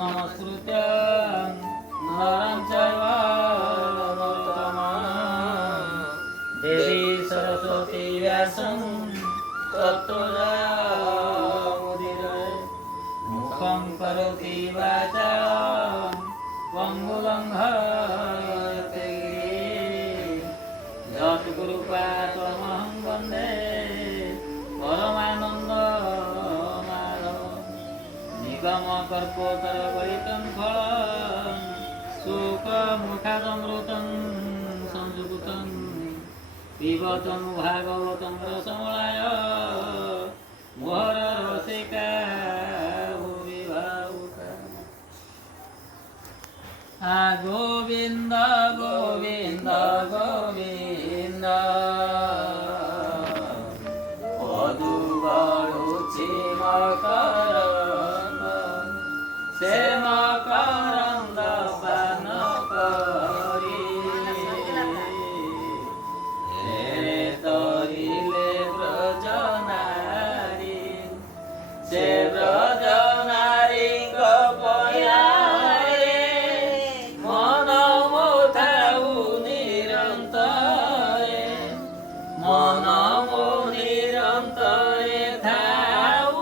नमस्कृत्य नरं चैव नरोत्तमं देवी सरस्वती व्यासं ततो जयमुदीरये मुखं करोति वाचालं पङ्गुलङ्घयते यत्कृपातमहं वन्दे परमानन्दमाधवं निगमकल्पोत्तरगलितं फलं सुखमुखादमृतं संयुक्तं पिबतं भागवतं रसमलाय वररसिका भुवि भावुका। गोविन्द गोविन्द गोविन्द पदु बढुछि मकरन्द से मकरन्द पान करी तरिले ब्रजनारी से ब्रजनारीको पयारे मन मोथाउ निरन्तरे मन मो निरन्तरे थाउ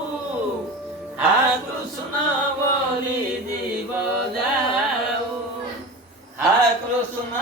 आ कृष्ण बोली जीव जाऊ आ कृष्ण